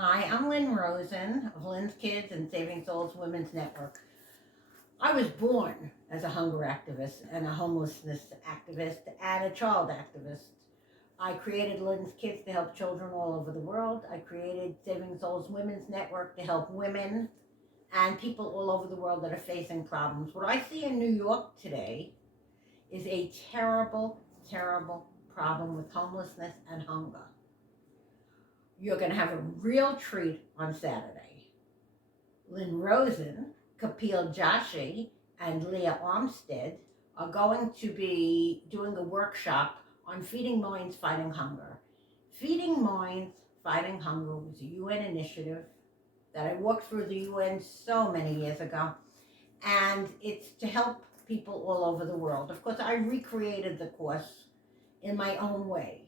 Hi, I'm Lynn Rosen of Lynn's Kids and Saving Souls Women's Network. I was born as a hunger activist and a homelessness activist and a child activist. I created Lynn's Kids to help children all over the world. I created Saving Souls Women's Network to help women and people all over the world that are facing problems. What I see in New York today is a terrible, terrible problem with homelessness and hunger. You're going to have a real treat on Saturday. Lynn Rosen, Kapil Joshi, and Leah Armstead are going to be doing a workshop on Feeding Minds Fighting Hunger. Feeding Minds Fighting Hunger was a UN initiative that I worked through the UN so many years ago, and it's to help people all over the world. Of course, I recreated the course in my own way.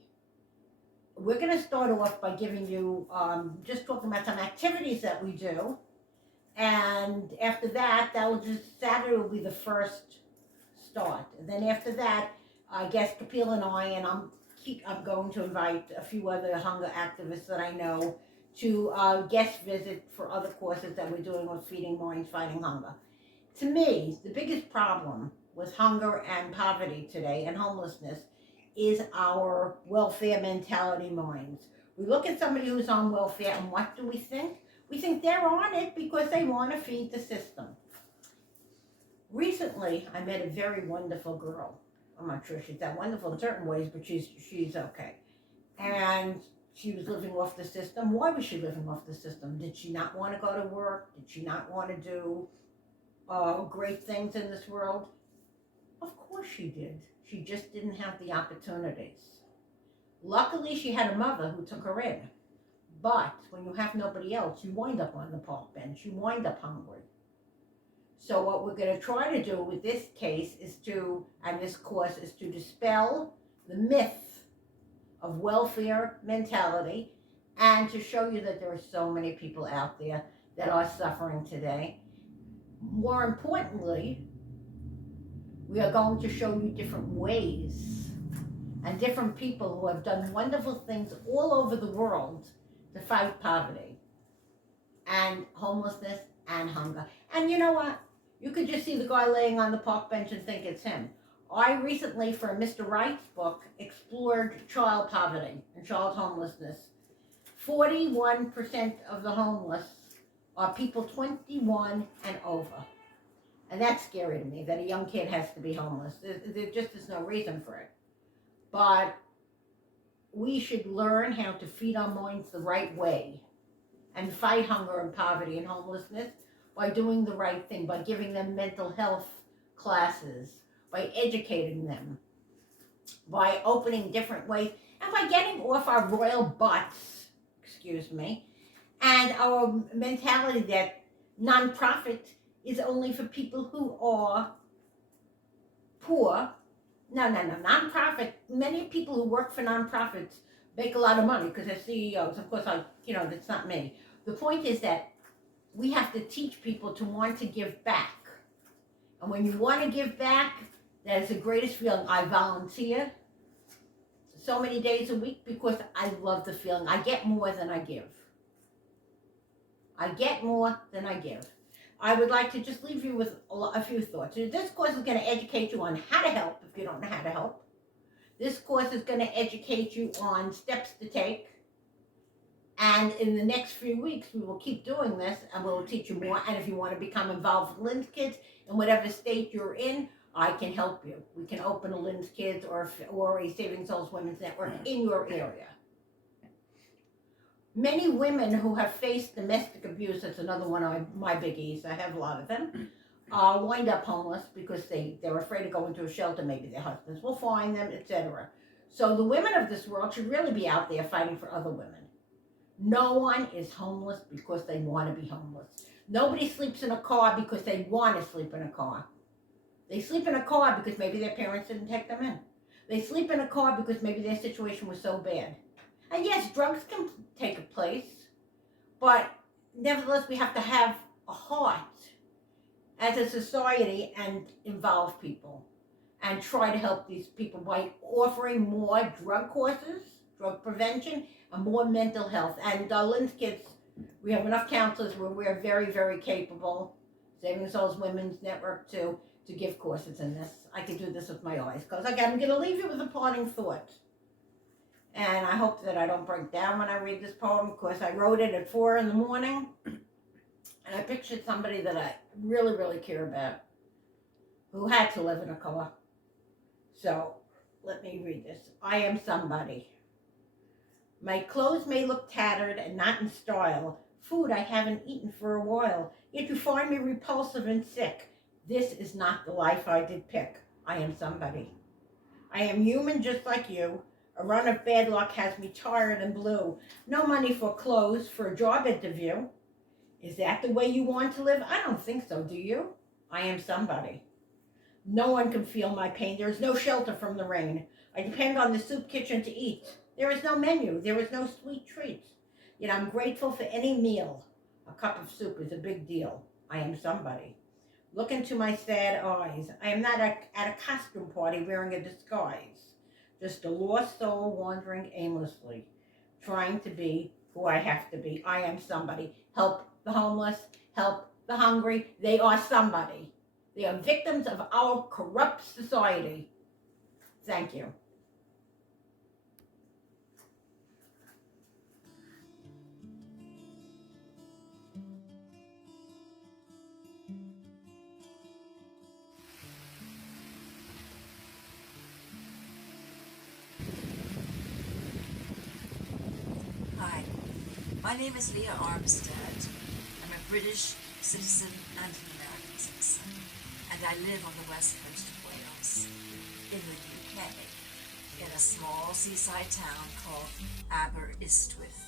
We're going to start off by giving you just talking about some activities that we do, and after that, Saturday will be the first start. And then after that, I guess Kapil and I'm going to invite a few other hunger activists that I know to guest visit for other courses that we're doing on Feeding Minds Fighting Hunger. To me, the biggest problem with hunger and poverty today and homelessness is our welfare mentality minds. We look at somebody who's on welfare and what do we think? We think they're on it because they want to feed the system. Recently, I met a very wonderful girl. I'm not sure she's that wonderful in certain ways, but she's okay. And she was living off the system. Why was she living off the system? Did she not want to go to work? Did she not want to do great things in this world? Of course she did. She just didn't have the opportunities. Luckily, she had a mother who took her in. But when you have nobody else, you wind up on the park bench. You wind up hungry. So what we're going to try to do with this case and this course is to dispel the myth of welfare mentality and to show you that there are so many people out there that are suffering today. More importantly, we are going to show you different ways and different people who have done wonderful things all over the world to fight poverty and homelessness and hunger. And you know what? You could just see the guy laying on the park bench and think it's him. I recently, for Mr. Wright's book, explored child poverty and child homelessness. 41% of the homeless are people 21 and over. And that's scary to me, that a young kid has to be homeless. There just is no reason for it. But we should learn how to feed our minds the right way and fight hunger and poverty and homelessness by doing the right thing, by giving them mental health classes, by educating them, by opening different ways, and by getting off our royal butts, and our mentality that nonprofit is only for people who are poor. No. Nonprofit, many people who work for nonprofits make a lot of money because they're CEOs. Of course, that's not me. The point is that we have to teach people to want to give back. And when you want to give back, that is the greatest feeling. I volunteer so many days a week because I love the feeling. I get more than I give. I would like to just leave you with a few thoughts. This course is going to educate you on how to help if you don't know how to help. This course is going to educate you on steps to take. And in the next few weeks, we will keep doing this and we'll teach you more. And if you want to become involved with Lynn's Kids in whatever state you're in, I can help you. We can open a Lynn's Kids or a Saving Souls Women's Network in your area. Many women who have faced domestic abuse, that's another one of my biggies, I have a lot of them, wind up homeless because they're afraid to go into a shelter. Maybe their husbands will find them, etc. So the women of this world should really be out there fighting for other women. No one is homeless because they want to be homeless. Nobody sleeps in a car because they want to sleep in a car. They sleep in a car because maybe their parents didn't take them in. They sleep in a car because maybe their situation was so bad. And yes, drugs can take a place, but nevertheless, we have to have a heart as a society and involve people and try to help these people by offering more drug courses, drug prevention, and more mental health. And Lynn's Kids We have enough counselors where we're very, very capable. Saving Souls Women's Network to give courses in this. I could do this with my eyes. Because again, I'm going to leave you with a parting thought. And I hope that I don't break down when I read this poem, because I wrote it at 4 in the morning. And I pictured somebody that I really, really care about who had to live in a co-op. So let me read this. I am somebody. My clothes may look tattered and not in style. Food I haven't eaten for a while. Yet you find me repulsive and sick. This is not the life I did pick. I am somebody. I am human just like you. A run of bad luck has me tired and blue. No money for clothes, for a job interview. Is that the way you want to live? I don't think so, do you? I am somebody. No one can feel my pain. There is no shelter from the rain. I depend on the soup kitchen to eat. There is no menu. There is no sweet treats. Yet I'm grateful for any meal. A cup of soup is a big deal. I am somebody. Look into my sad eyes. I am not at a costume party wearing a disguise. Just a lost soul wandering aimlessly, trying to be who I have to be. I am somebody. Help the homeless. Help the hungry. They are somebody. They are victims of our corrupt society. Thank you. Hi, my name is Leah Armstead. I'm a British citizen and an American citizen, and I live on the west coast of Wales, in the UK, in a small seaside town called Aberystwyth.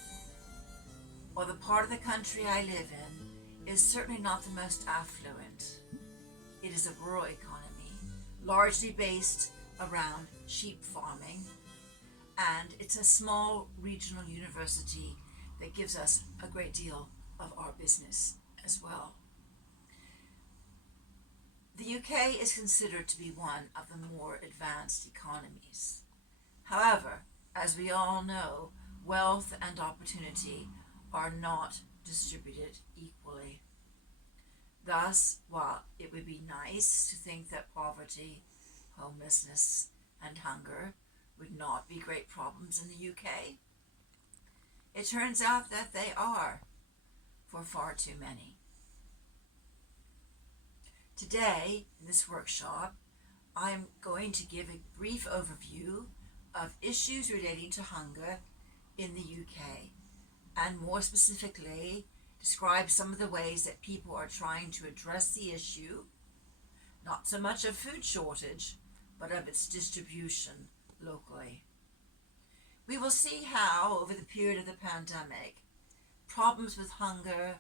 While the part of the country I live in is certainly not the most affluent, it is a rural economy, largely based around sheep farming, and it's a small regional university that gives us a great deal of our business as well. The UK is considered to be one of the more advanced economies. However, as we all know, wealth and opportunity are not distributed equally. Thus, while it would be nice to think that poverty, homelessness, and hunger would not be great problems in the UK, it turns out that they are for far too many. Today, in this workshop, I'm going to give a brief overview of issues relating to hunger in the UK, and more specifically, describe some of the ways that people are trying to address the issue, not so much of food shortage, but of its distribution locally. We will see how, over the period of the pandemic, problems with hunger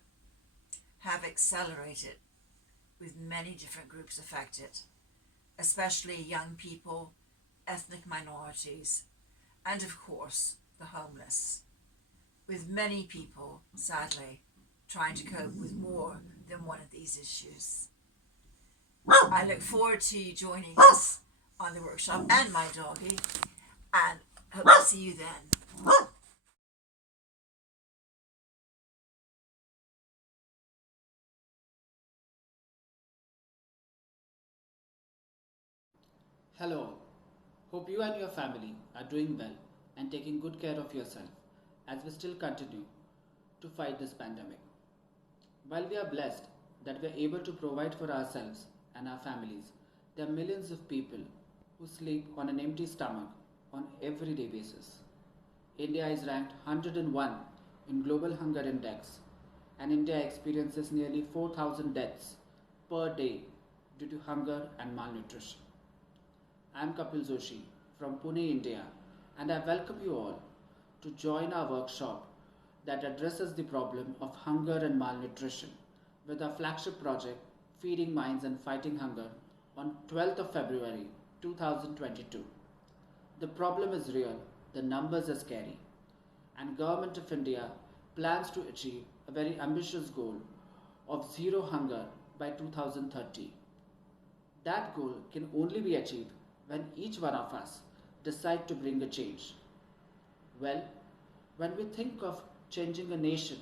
have accelerated with many different groups affected, especially young people, ethnic minorities, and of course, the homeless, with many people, sadly, trying to cope with more than one of these issues. I look forward to you joining us on the workshop and my doggie, and hope to see you then. Hello all. Hope you and your family are doing well and taking good care of yourself as we still continue to fight this pandemic. While we are blessed that we are able to provide for ourselves and our families, there are millions of people who sleep on an empty stomach on everyday basis. India is ranked 101 in Global Hunger Index, and India experiences nearly 4,000 deaths per day due to hunger and malnutrition. I am Kapil Joshi from Pune, India, and I welcome you all to join our workshop that addresses the problem of hunger and malnutrition with our flagship project Feeding Minds and Fighting Hunger on 12th of February 2022. The problem is real, the numbers are scary, and Government of India plans to achieve a very ambitious goal of zero hunger by 2030. That goal can only be achieved when each one of us decide to bring a change. Well, when we think of changing a nation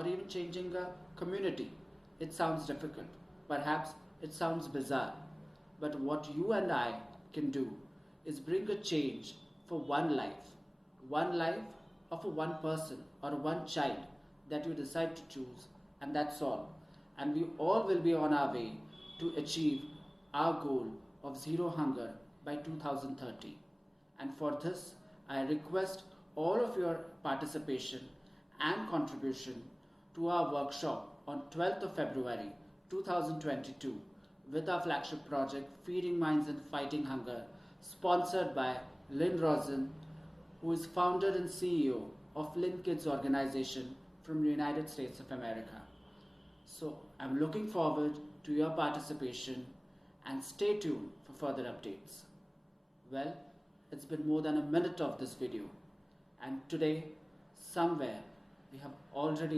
or even changing a community. It sounds difficult. Perhaps it sounds bizarre. But what you and I can do is bring a change for one life of a one person or one child that you decide to choose, and that's all. And we all will be on our way to achieve our goal of zero hunger by 2030. And for this, I request all of your participation and contribution to our workshop on 12th of February 2022 with our flagship project Feeding Minds and Fighting Hunger, sponsored by Lynn Rosen, who is founder and CEO of Lynn Kids organization from the United States of America. So I'm looking forward to your participation and stay tuned for further updates. Well, it's been more than a minute of this video, and today, somewhere, we have already